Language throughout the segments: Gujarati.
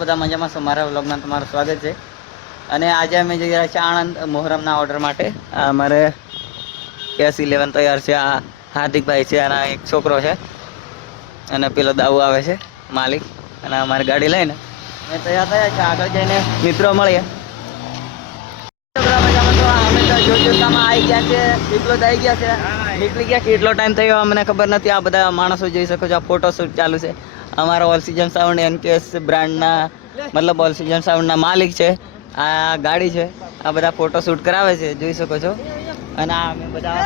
બધા મજામાં છો? મારા વ્લોગમાં તમારું સ્વાગત છે. અને આજે અમે જઈ રહ્યા છીએ આણંદ મોહરમના ઓર્ડર માટે. અમારે S11 તૈયાર છે. આ હાર્દિકભાઈ છે, અને એક છોકરો છે, અને પેલો દાઉ આવે છે માલિક. અને અમારી ગાડી લઈને અમે તૈયાર થયા છે. આગળ જઈને મિત્રો મળીએ. આવી ગયા છે, કેટલો થઈ ગયા છે, નીકળી ગયા. કેટલો ટાઈમ થયો અમને ખબર નથી. આ બધા માણસો જોઈ શકો છો, આ ફોટોશૂટ ચાલુ છે. અમારા ઓલ સિઝન સાઉન્ડ NKS બ્રાન્ડના, મતલબ ઓલ સિઝન સાઉન્ડના માલિક છે. આ ગાડી છે, આ બધા ફોટોશૂટ કરાવે છે, જોઈ શકો છો. અને આ અમે બધા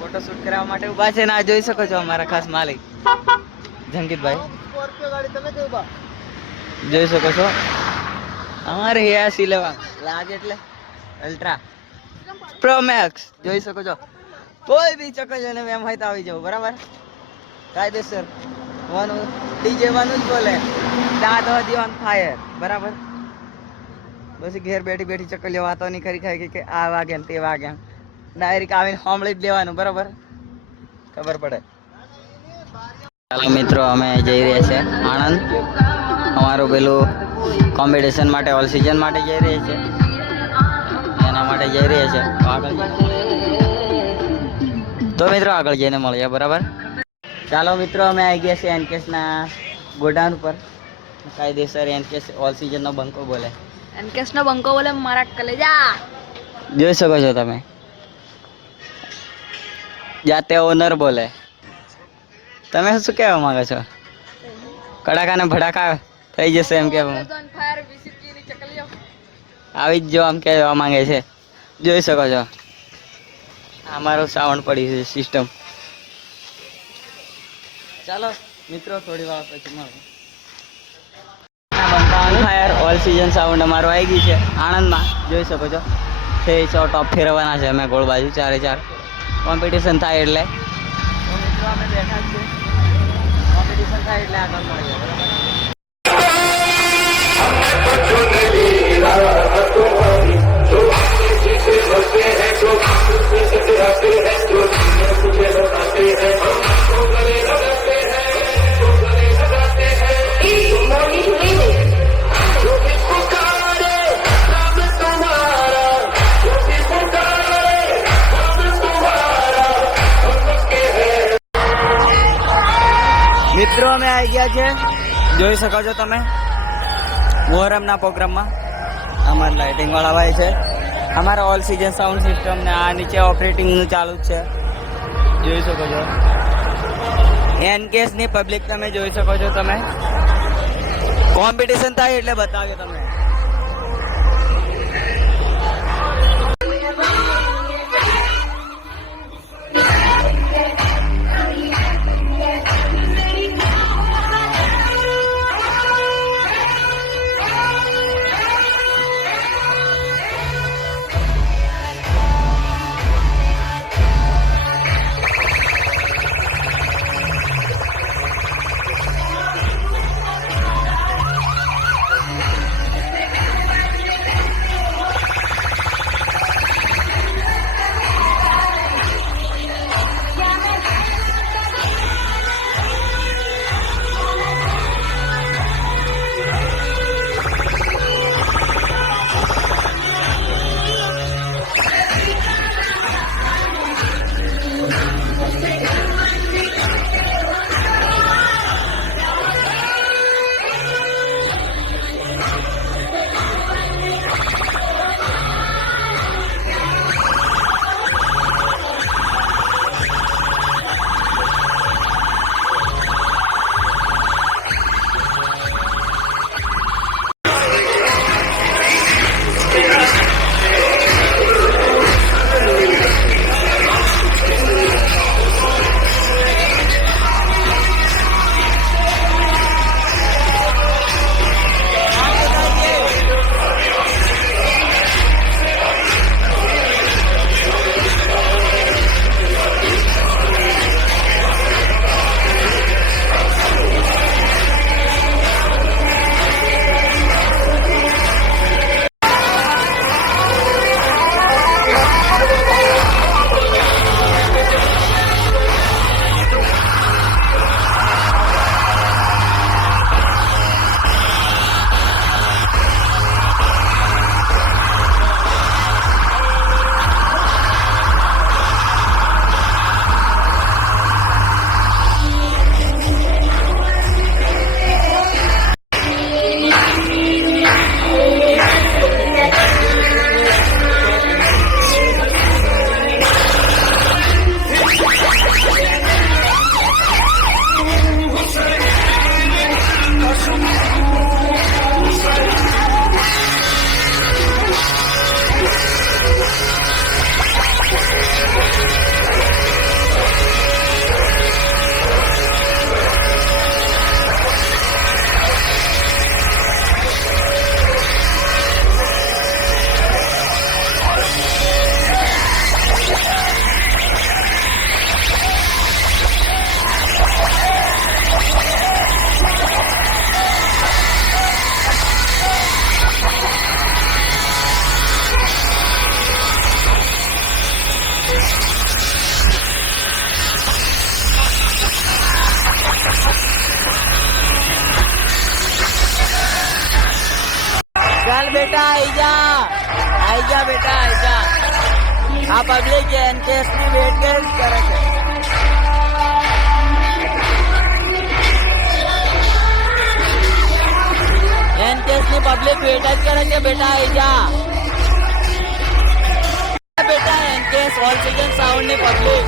ફોટોશૂટ કરાવવા માટે ઊભા છે. ને આ જોઈ શકો છો અમારા ખાસ માલિક જંકિતભાઈ, જોઈ શકો છો. અમારે S11 લાજ એટલે અલ્ટ્રા પ્રો મેક્સ જોઈ શકો છો. કોઈ બી ચકજો ને એમ હોય તો આવી જાવ, બરાબર? કાયદેસર વાનું ડીજે વાનું જ બોલે, દાદ હતી ઓન ફાયર, બરાબર? પછી ઘેર બેઠી બેઠી ચકલીઓ વાતો નહીં કરી ખાય કે આ વાગે ને તે વાગે, ડાયરેક્ટ આવીને સાંભળી જ લેવાનું, બરાબર? ખબર પડે. ચાલો મિત્રો, અમે જઈ રહ્યા છે આણંદ. અમારું પેલું કોમ્પિટિશન માટે, ઓલ સિઝન માટે જઈ રહ્યા છે, એના માટે જઈ રહ્યા છે. તો મિત્રો આગળ જઈને મળીએ, બરાબર? ચાલો મિત્રો, અમે આવી ગયા છે NKSના ગોડાઉન પર. કાયદેસર NKS ઓલ સિઝનનો બંકો બોલે. NKSનો બંકો બોલે મારા કલેજા. જોઈ શકો છો તમે, જાતે ઓનર બોલે. તમે શું કહેવા માંગો છો? કડાકા ને ભડાકા થઈ જશે એમ કહેવા આવી જ જો આમ કહેવા માંગે છે. જોઈ શકો છો અમારું સાઉન્ડ પડી છે સિસ્ટમ. ચાલો મિત્રો, થોડી વાર પછી મળો. ફાયર ઓલ સિઝન સાઉન્ડ અમારું આવી ગયું છે આણંદમાં, જોઈ શકો છો. 6 ટોપ ફેરવવાના છે અમે ગોળ બાજુ, 4 કોમ્પિટિશન થાય એટલે. તો મિત્રો અમે બેઠા છીએ, કોમ્પિટિશન થાય એટલે આગળ મળીએ, બરાબર? મિત્રો અમે આવી ગયા છે, જોઈ શકો છો તમે, મોહરમના પ્રોગ્રામમાં. અમારા લાઇટિંગ વાળા ભાઈ છે, અમારા ઓલ સિઝન સાઉન્ડ સિસ્ટમ ને આ નીચે ઓપરેટિંગનું ચાલુ જ છે, જોઈ શકો છો. NKS ની પબ્લિક તમે જોઈ શકો છો. તમે કોમ્પિટિશન થાય એટલે બતાવ્યો તમે. બેટા આઈ જા બેટા આઈ જા. આ પબ્લિક એનકેએસ ની વેટ કરે છે. એનકેએસ ની પબ્લિક વેટ જ કરે છે બેટા આઈ જા. બેટા એનકેએસ ઓલ સીઝન સાઉન્ડ ની પબ્લિક.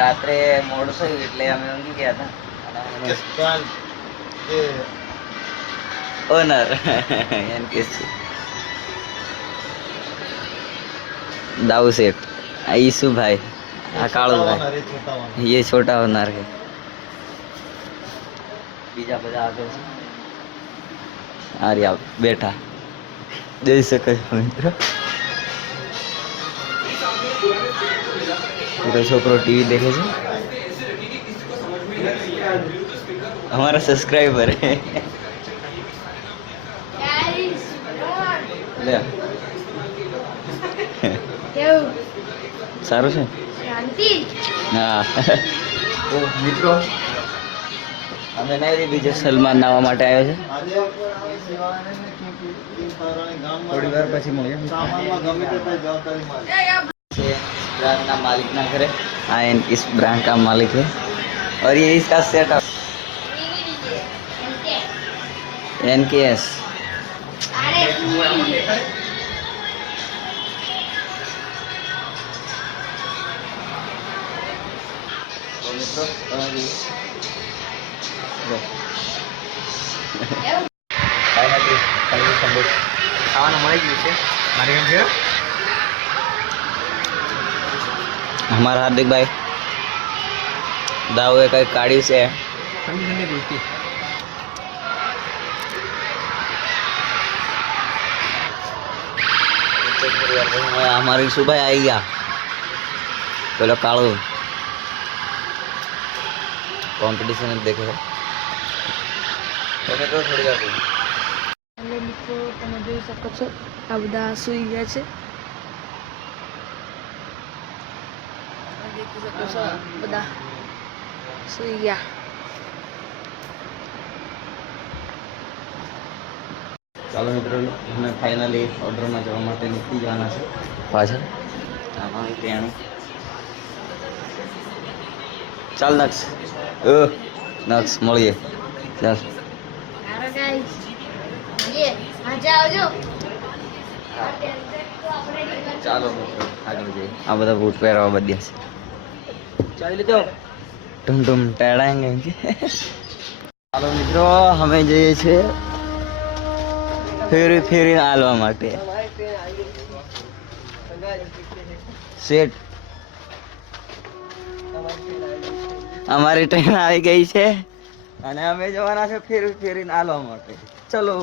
રાત્રે મોડું થયું એટલે અમે ઊંઘી ગયા હતા. ઓનર એનકેએસ दाऊ सेठ ईसु भाई कालू भाई ये छोटा होनार है बीजा बजा आगे आर्या बेटा जई सके मित्र पूरा छोकरो टीवी देखे छे हमारा सब्सक्राइबर है ले सारू छे शांति हाँ तो मित्रों અમે નહીં બીજે સલમાન નાવા માટે આવ્યો છે થોડી વાર પછી મળીએ ब्रांड का मालिक ना करे हाँ इस ब्रांड का मालिक है और ये इसका सेटअप एनकेएस हमारा हार्दिक भाई दावे कई काढ़ी से हमारी सुबह आई गया पेलो कालू कॉम्पिटिशन देखे थोड़ी વાર હેલો મિત્રો તમે જોઈ શકો છો આ બધા સૂઈ ગયા છે દેખી શકો છો બધા સૂઈ ગયા ચાલો મિત્રો અમે ફાઇનલી ઓર્ડરમાં જવા માટે નીકળી જવાના છે પાછળ આમાં ત્યાંનું ચાલ નક્ષ નક્ષ મળીએ ચાલ ચાલો મિત્રો આગળ જઈએ આ બધા બૂટ પહેરવા બધ્યા છે ચાલી લીધો ટુમ ટુમ ટેડાંગે ચાલો મિત્રો અમે જઈએ છીએ ફેરી ફેરીને હાલવા માટે સેટ અમારી ટ્રેન આવી ગઈ છે અને અમે જવાના છે ફેરી ફેરીને આલવા માટે. ચલો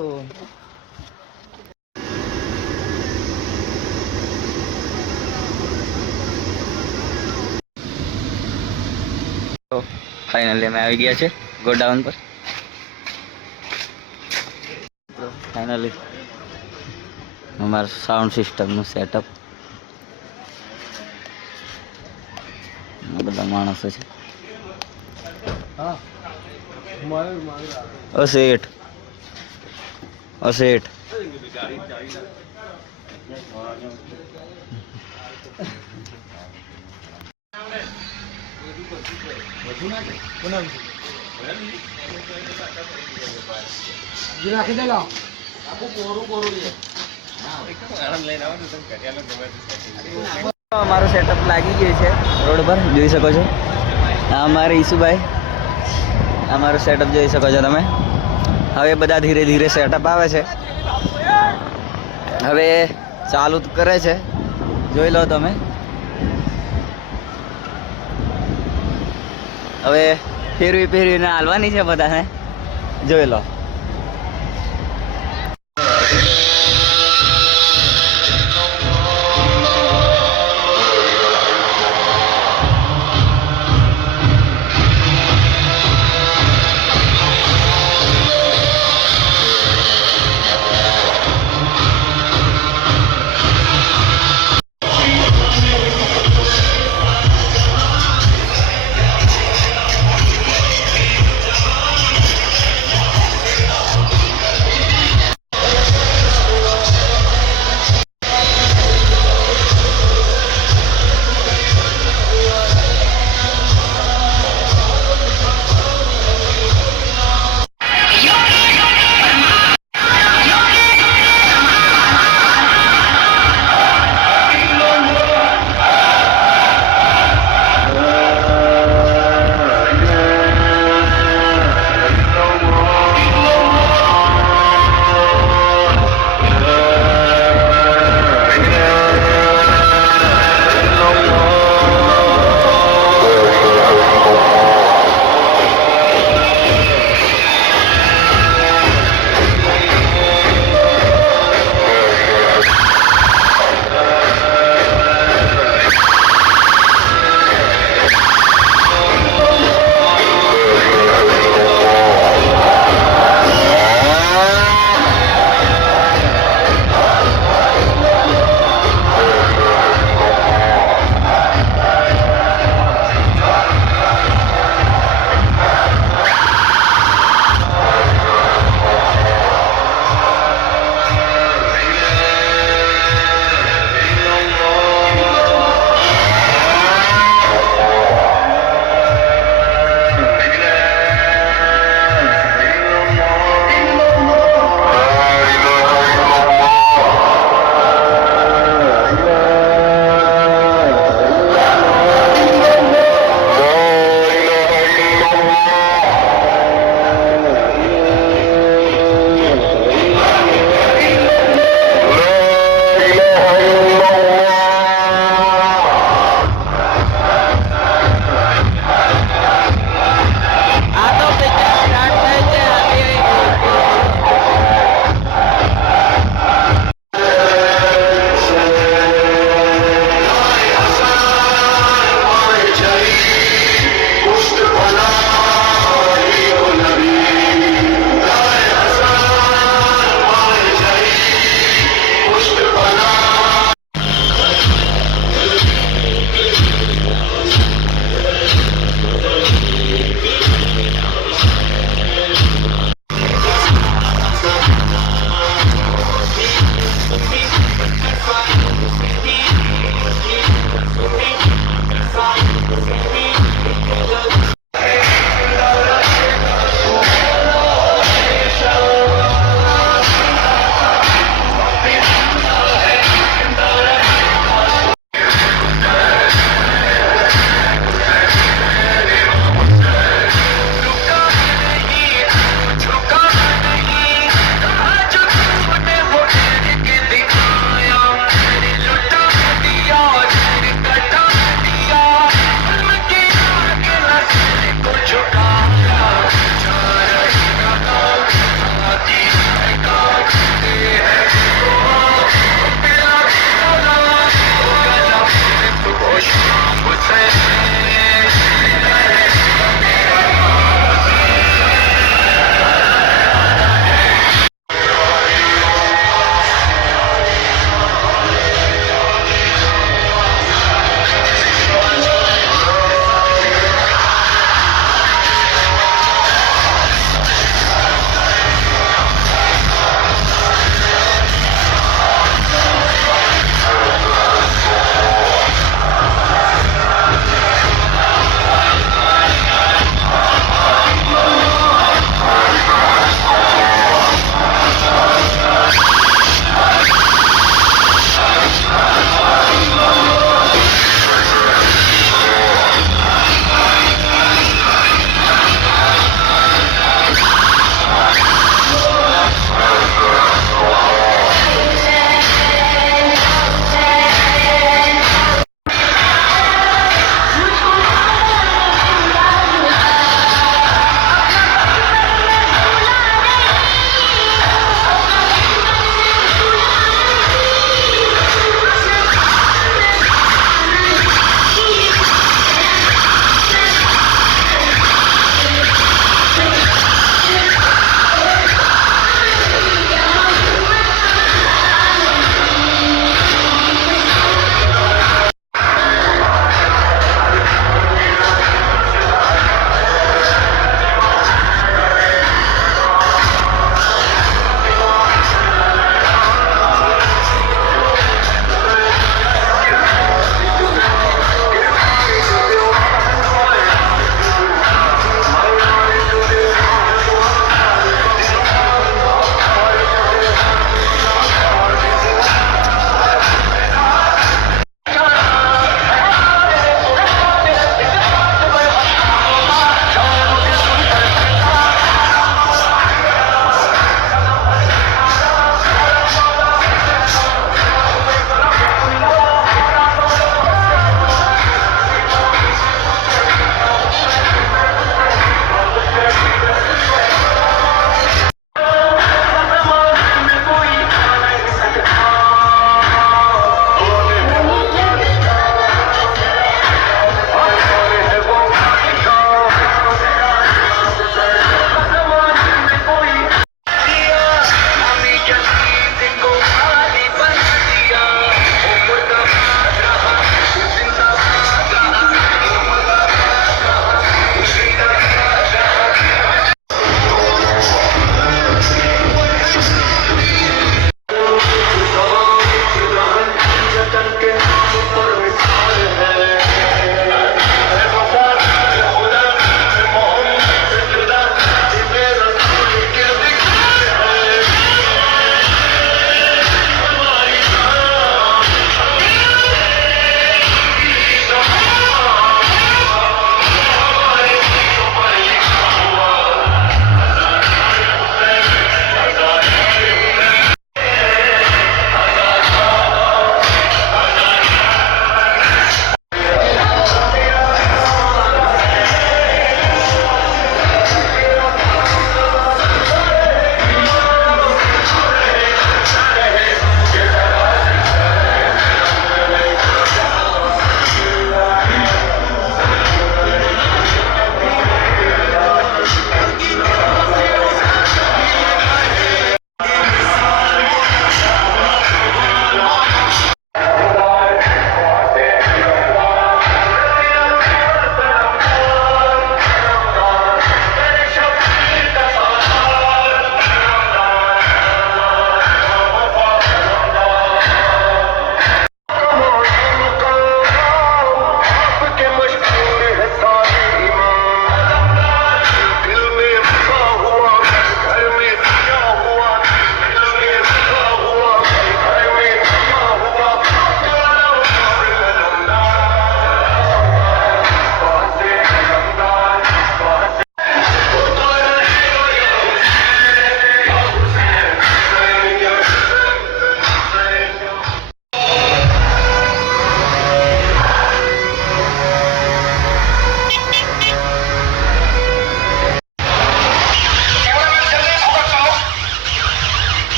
તો ફાઇનલી અમે આવી ગયા છે ગોડાઉન પર. ફાઇનલી અમારું સાઉન્ડ સિસ્ટમનું સેટઅપ. બધા માણસો છે. શેઠ શેઠ અમારું સેટઅપ લાગી ગયું છે રોડ પર, જોઈ શકો છો. આ અમારે ઈસુભાઈ, અમારું સેટઅપ જોઈ શકો છો તમે. હવે બધા ધીરે ધીરે સેટઅપ આવે છે. હવે ચાલુ કરે છે, જોઈ લો તમે. હવે ફેરવી ફેરવીને હાલવાની છે બધાને, જોઈ લો.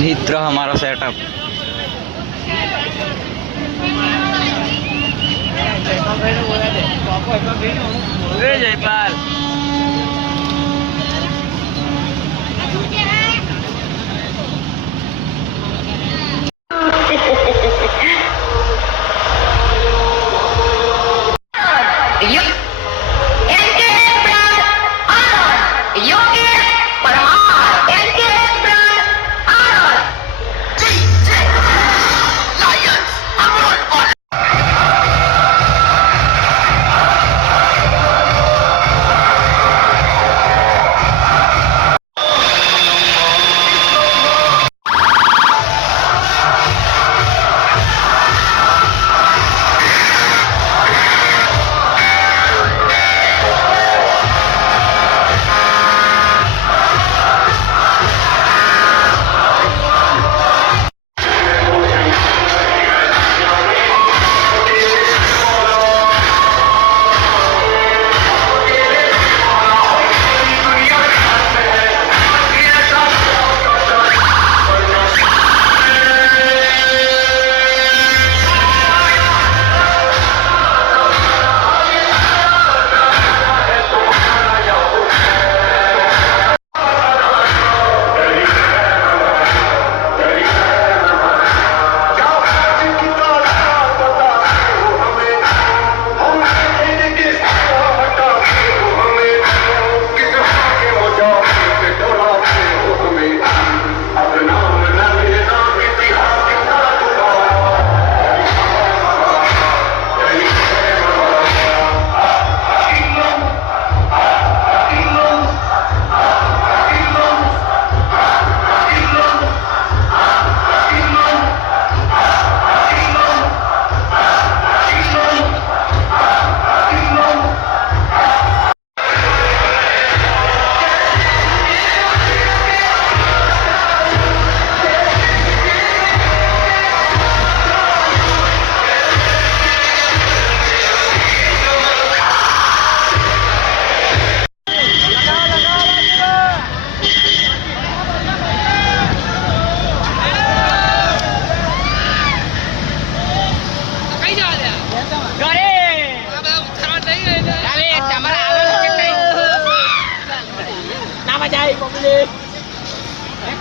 मित्र हमारा सेटअप जयपाल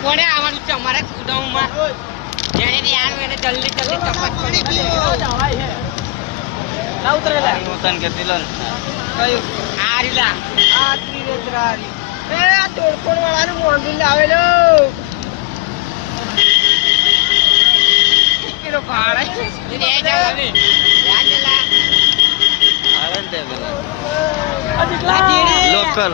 કોને આવવાનું છે અમારે કુડાઉમાં જેને થી આનું એને જલ્દી જલ્દી ચપટ કરી ના ઉતરેલા નૂતન કે તિલન કયું આ રીલા આ ત્રિરેત્રારી એ આ તોડફોડ વાળાનું મોંઢું લાવેલો કિલો ભાડે એ જાવ હવે યાદલા આનંદ દે પેલા લાજીડી લોકલ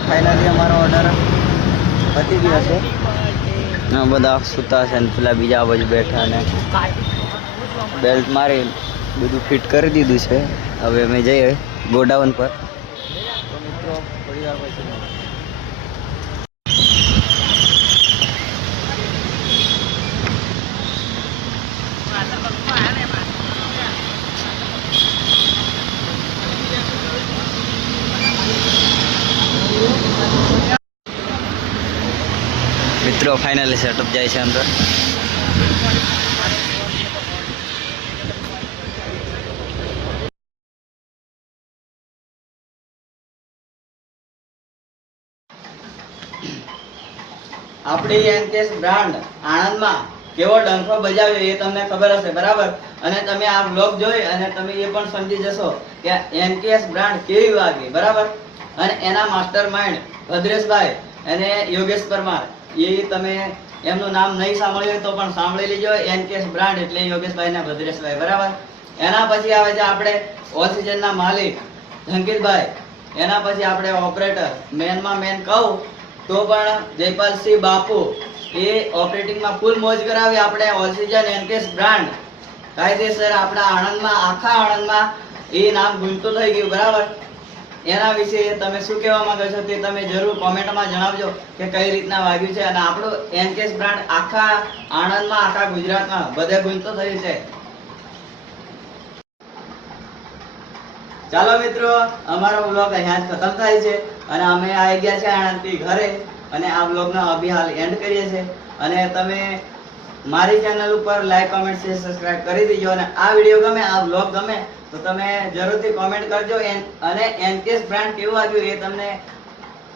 ફાઇનલી અમારો ઓર્ડર પતી ગયો છે ને બધા સૂતા છે ને પેલા બીજા બાજુ બેઠા ને બેલ્ટ મારી બધું ફિટ કરી દીધું છે હવે અમે જઈએ ગોડાઉન પર તો મિત્રો થોડી વાર પછી મળીએ. મિત્રો ફાઇનલી સેટઅપ જાય છે અંદર આપણી એનકેસ બ્રાન્ડ આણંદમાં કેવો ડંખો બજાવ્યો એ તમને ખબર હશે, બરાબર. અને તમે આ બ્લોગ જોઈ અને તમે એ પણ સમજી જશો કે એનકેએસ બ્રાન્ડ કેવી વાગી, બરાબર. અને એના માસ્ટર માઇન્ડ ભદ્રેશભાઈ અને યોગેશ પરમાર, એ તમે એમનું નામ નહીં સાંભળ્યું હોય તો પણ સાંભળી લેજો. એનકેએસ બ્રાન્ડ એટલે યોગેશભાઈ ને ભદ્રેશભાઈ, બરાબર. એના પછી આવે છે આપણે ઓલ સિઝનના માલિક અંકિતભાઈ. એના પછી આપણે ઓપરેટર મેનમાં મેન કહું તો પણ જયપાલસિંહ બાપુ, એ ઓપરેટિંગમાં ફૂલ મોજ કરાવી. આપણે ઓલ સિઝન એનકેએસ બ્રાન્ડ કાયદેસર આપણા આણંદમાં, આખા આણંદમાં એ નામ ગુંજતું થઈ ગયું, બરાબર. એના વિશે તમે શું કહેવા માંગો છો તે તમે જરૂર કોમેન્ટમાં જણાવજો કે કઈ રીતના વાગ્યું છે. અને આપણું એનકેએસ બ્રાન્ડ આખા આણંદમાં, આખા ગુજરાતમાં બધે ગુંજતો થયું છે. ચાલો મિત્રો, અમારો બ્લોગ અહીંયા જ ખતમ થાય છે અને અમે આવી ગયા છે આણંદથી ઘરે અને આ બ્લોગનો અભી હાલ એન્ડ કરીએ છીએ. અને તમે મારી ચેનલ ઉપર લાઈક, કોમેન્ટ, શેર, સબસ્ક્રાઇબ કરી દેજો. અને આ વિડીયો ગમે, આ બ્લોગ ગમે તો તમે જરૂરથી કોમેન્ટ કરજો. અને એનકેએસ બ્રાન્ડ કેવું વાગ્યું એ તમને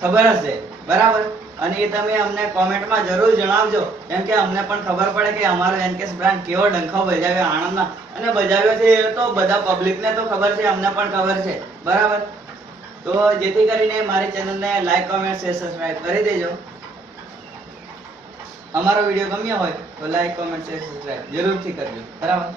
ખબર હશે, બરાબર. અને એ તમે અમને કોમેન્ટમાં જરૂર જણાવજો, કેમ કે અમને પણ ખબર પડે કે અમારો એનકેએસ બ્રાન્ડ કેવો ડંખો બજાવ્યો આણંદમાં. અને બજાવ્યો છે એ તો બધા પબ્લિકને તો ખબર છે, અમને પણ ખબર છે, બરાબર. તો જેથી કરીને મારી ચેનલને લાઈક, કોમેન્ટ, શેર, સબસ્ક્રાઇબ કરી દેજો. અમારો વિડીયો ગમ્યો હોય તો લાઈક, કોમેન્ટ, શેર, સબસ્ક્રાઇબ જરૂરથી કરજો, બરાબર.